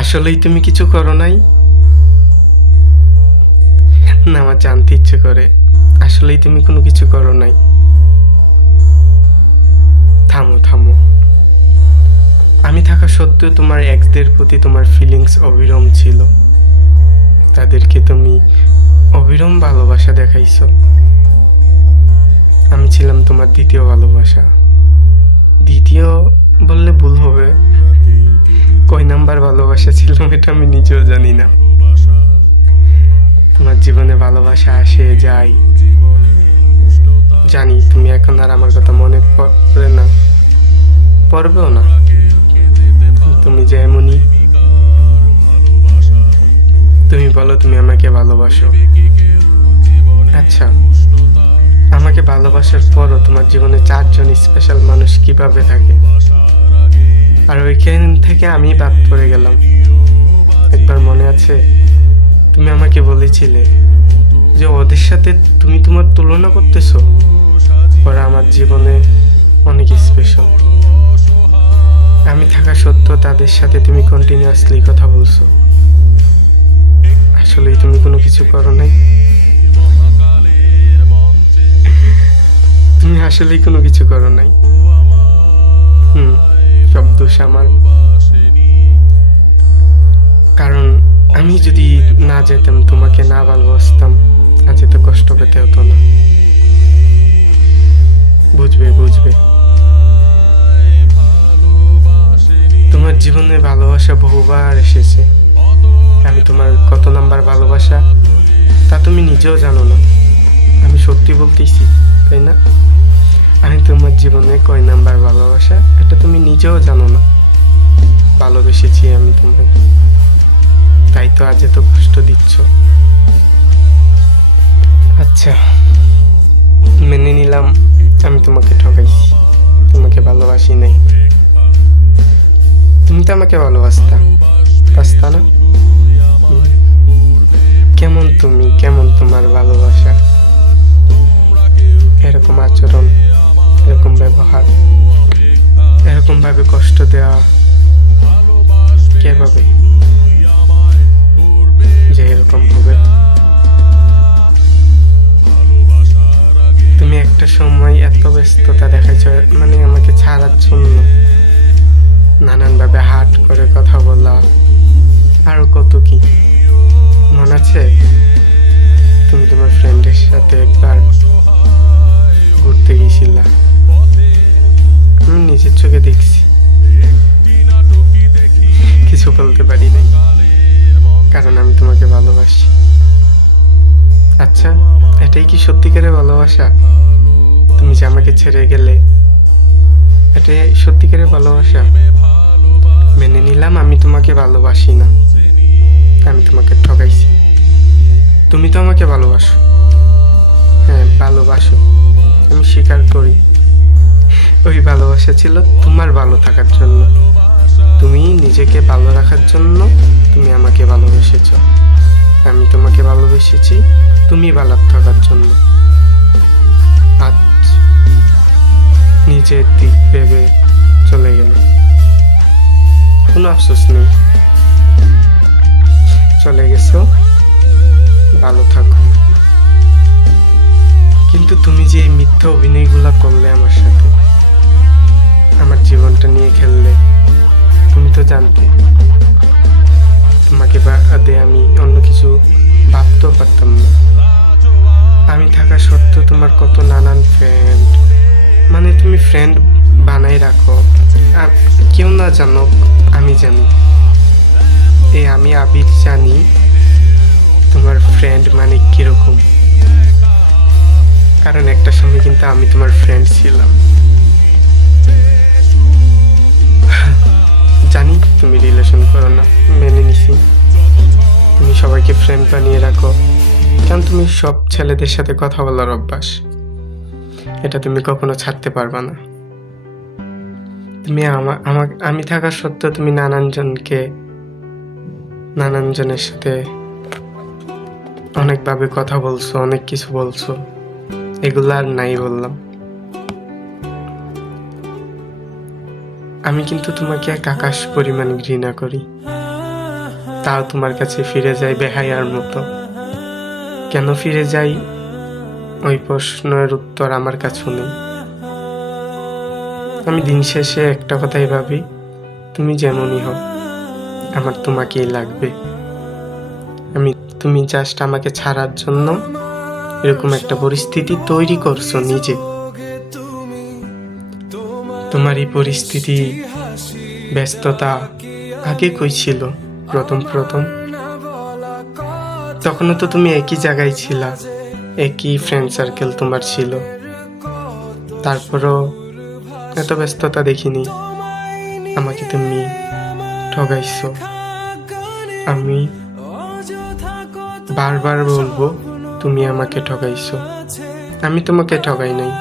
আসলেই তুমি কিছু করো নাই? না, আমার জানতে ইচ্ছে করে। আসলেই তুমি কোনো কিছু করো নাই? থামো থামো। আমি থাকা সত্ত্বেও তোমার এক্সদের প্রতি তোমার ফিলিংস অবিরম ছিল। তাদেরকে তুমি অবিরম ভালোবাসা দেখাইছো। আমি ছিলাম তোমার দ্বিতীয় ভালোবাসা। দ্বিতীয় বললে ভুল হবে। কয় নাম্বার ভালোবাসা ছিল এটা আমি নিজেও জানি না। তোমার জীবনে ভালোবাসা আসে যায়, জানি তুমি এখন আর আমার কথা মনে পড়ে না, পড়বেও না। তুমি যে এমনই, তুমি বলো তুমি আমাকে ভালোবাসো। আচ্ছা, আমাকে ভালোবাসার পরও তোমার জীবনে 4জন স্পেশাল মানুষ কিভাবে থাকে? আর ওইখান থেকে আমি বাদ পড়ে গেলাম। একবার মনে আছে তুমি আমাকে বলেছিলে যে ওদের সাথে তুমি তোমার তুলনা করতেছো, ওরা আমার জীবনে অনেক স্পেশাল। আমি থাকা সত্ত্বেও তাদের সাথে তুমি কন্টিনিউয়াসলি কথা বলছো। আসলেই তুমি কোনো কিছু করো নাই? তুমি আসলেই কোনো কিছু করো নাই। সব দোষ আমার। কারণ আমি যদি না যেতাম, তোমাকে না ভালোবাসতাম, আজ এত কষ্ট পেতে হতো না। বুঝবে বুঝবে। তোমার জীবনে ভালোবাসা বহুবার এসেছে। আমি তোমার কত নাম্বার ভালোবাসা তা তুমি নিজেও জানো না। আমি সত্যি বলতেছি, তাই না? আমি তোমার জীবনে কয় নাম্বার ভালোবাসা এটা তুমি নিজেও জানো না। ভালোবেসেছি আমি তোমাকে, তাই তো আজ এত কষ্ট দিচ্ছ। আচ্ছা, মেনে নিলাম আমি তোমাকে ঠকাইছি, তোমাকে ভালোবাসি নাই। তুমি তো আমাকে ভালোবাসতা না? কেমন তুমি, কেমন তোমার ভালোবাসা? এরকম আচরণ, এরকম ব্যবহার, এরকম ভাবে কষ্ট দেওয়া কে ভাবে যে এরকম হবে? তুমি একটা সময় এত ব্যস্ততা দেখাইছ, মানে আমাকে ছাড়ার জন্য নানানভাবে হাট করে কথা বলা, আরো কত কি। মনে আছে তুমি তোমার ফ্রেন্ডের সাথে একবার ঘুরতে গেছিলা? আমি নিজের চোখে দেখছি, কিছু বলতে পারি নাই, কারণ আমি তোমাকে ভালোবাসি। আচ্ছা, এটাই কি সত্যিকারের ভালোবাসা? তুমি যে আমাকে ছেড়ে গেলে, এটাই সত্যিকারের ভালোবাসা? মেনে নিলাম আমি তোমাকে ভালোবাসি না, আমি তোমাকে ঠকাইছি। তুমি তো আমাকে ভালোবাসো। হ্যাঁ, ভালোবাসো, আমি স্বীকার করি। ওই ভালোবাসা ছিল তোমার ভালো থাকার জন্য, তুমি নিজেকে ভালো রাখার জন্য তুমি আমাকে ভালোবেসেছ। আমি তোমাকে ভালোবেসেছি তুমি ভালো থাকার জন্য। আজ নিজের দিক ভেবে চলে গেল, কোনো আফসোস নেই। চলে গেছো, ভালো থাকো। কিন্তু তুমি যে এই মিথ্যা অভিনয়গুলো করলে আমার সাথে, আমার জীবনটা নিয়ে খেললে, তুমি তো জানতে তোমাকে বাদে আমি অন্য কিছু ভাবতেও পারতাম না। আমি থাকা সত্ত্বেও তোমার কত নানান ফ্রেন্ড, মানে তুমি ফ্রেন্ড বানাই রাখো, আর কেউ না জানো, আমি জানি। আমি আবির জানি তোমার ফ্রেন্ড মানে কিরকম। কারণ একটা সময় কিন্তু আমি তোমার ফ্রেন্ড ছিলাম। জানি তুমি রিলেশন করো না, মেনে নিছি। তুমি সবাইকে ফ্রেন্ড বানিয়ে রাখো, কারণ তুমি সব ছেলেদের সাথে কথা বলার অভ্যাস, এটা তুমি কখনো ছাড়তে পারবা না। তুমি আমি থাকা সত্ত্বেও তুমি নানানজনের সাথে অনেকভাবে কথা বলছো, অনেক কিছু বলছো, এগুলো আর নাই বললাম। আমি কিন্তু তোমাকে এক আকাশ পরিমাণ ঘৃণা করি। তাও তোমার কাছে ফিরে যাই বেহায়ার মতো। কেন ফিরে যাই ওই প্রশ্নের উত্তর আমার কাছেও নেই। আমি দিন শেষে একটা কথাই ভাবি, তুমি যেমনই হও আমার তোমাকেই লাগবে। তুমি জাস্ট আমাকে ছাড়ার জন্য এরকম একটা পরিস্থিতি তৈরি করছো নিজে। তোমার এই পরিস্থিতি, ব্যস্ততা আগে কই ছিল? প্রথম তখনও তো তুমি একই জায়গায় ছিলা, একই ফ্রেন্ড সার্কেল তোমার ছিল, তারপরও এত ব্যস্ততা দেখিনি। আমাকে তুমি ঠগাইছো। আমি বারবার বলবো তুমি আমাকে ঠগাইছো। আমি তোমাকে ঠগাই নাই।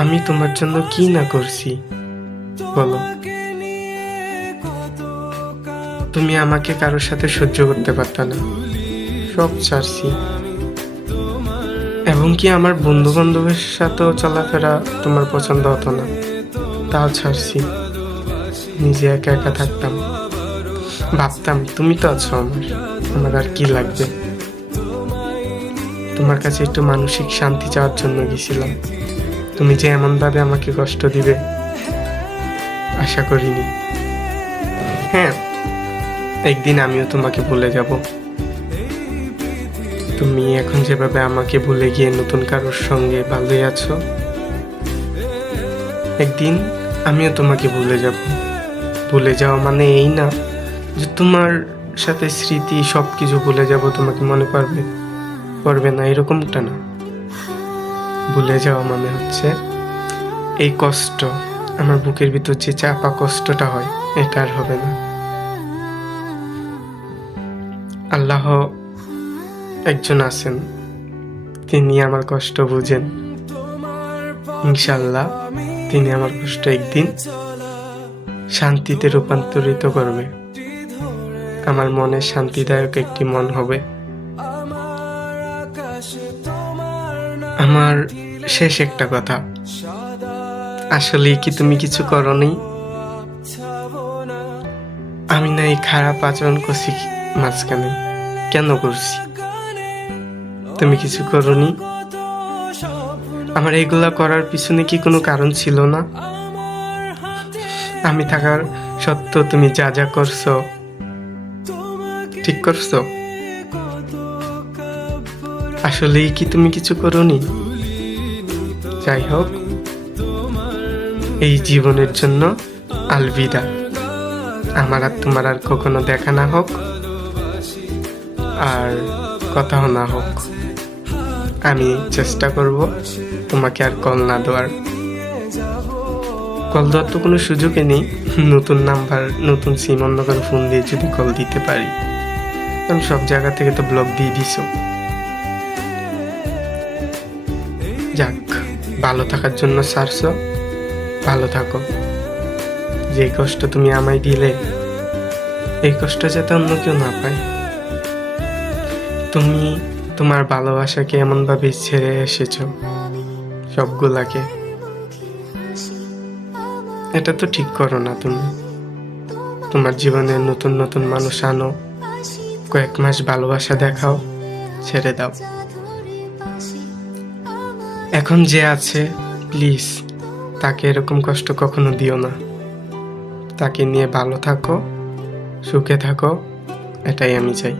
আমি তোমার জন্য কি না করছি বলো? তুমি আমাকে কারোর সাথে সহ্য করতে পারতা না, সব ছাড়ছি। এবং কি আমার বন্ধু বান্ধবের সাথেও চলাফেরা তোমার পছন্দ হতো না, তাও ছাড়ছি। নিজে একা একা থাকতাম, ভাবতাম তুমি তো আছো আমার আর কি লাগবে। তোমার কাছে একটু মানসিক শান্তি চাওয়ার জন্য গেছিলাম। তুমি যে এমন ভাবে আমাকে কষ্ট দিবে আশা করিনি। হ্যাঁ, একদিন আমিও তোমাকে ভুলে যাব। তুমি এখন যেভাবে আমাকে ভুলে গিয়ে নতুন কারোর সঙ্গে ভালোই আছো, একদিন আমিও তোমাকে ভুলে যাব। ভুলে যাওয়া মানে এই না যে তোমার সাথে স্মৃতি সবকিছু ভুলে যাব, তোমাকে মনে পড়বে না, এরকমটা না। ভুলে যাওয়া মানে হচ্ছে এই কষ্ট, আমার বুকের ভিতর যে চাপা কষ্টটা হয়, এটা আর হবে না। আল্লাহ একজন আছেন, তিনি আমার কষ্ট বুঝেন। ইনশাআল্লাহ তিনি আমার কষ্ট একদিন শান্তিতে রূপান্তরিত করবে। আমার মনে শান্তিদায়ক একটি মন হবে। আমার শেষ একটা কথা, আসলে কি তুমি কিছু করনি? আমি না এই খারাপ আচরণ করছি মাঝখানে, কেন করছি? তুমি কিছু করনি? আমার এগুলা করার পিছনে কি কোনো কারণ ছিল না? আমি থাকার সত্ত্বেও তুমি যা যা করছো ঠিক করছো? আসলেই কি তুমি কিছু করনি? যাই হোক, এই জীবনের জন্য আলবিদা। আমার আর তোমার আর কখনো দেখা না হোক, আর কথাও না হোক। আমি চেষ্টা করব তোমাকে আর কল না দেওয়ার। কল দেওয়ার তো কোনো সুযোগই নেই। নতুন নাম্বার, নতুন সিম অন্য করে ফোন দিয়ে যদি কল দিতে পারি, কারণ সব জায়গা থেকে তো ব্লক দিয়ে দিছো। যাক, ভালো থাকার জন্য ছাড়ছো, ভালো থাকো। যে কষ্ট তুমি আমায় দিলে, এই কষ্ট যাতে অন্য কেউ না পায়। তুমি তোমার ভালোবাসাকে এমনভাবে ছেড়ে এসেছো সবগুলাকে, এটা তো ঠিক করো না। তুমি তোমার জীবনে নতুন নতুন মানুষ আনো, কয়েক মাস ভালোবাসা দেখাও, ছেড়ে দাও। এখন যে আছে, প্লিজ তাকে এরকম কষ্ট কখনো দিও না। তাকে নিয়ে ভালো থাকো, সুখে থাকো, এটাই আমি চাই।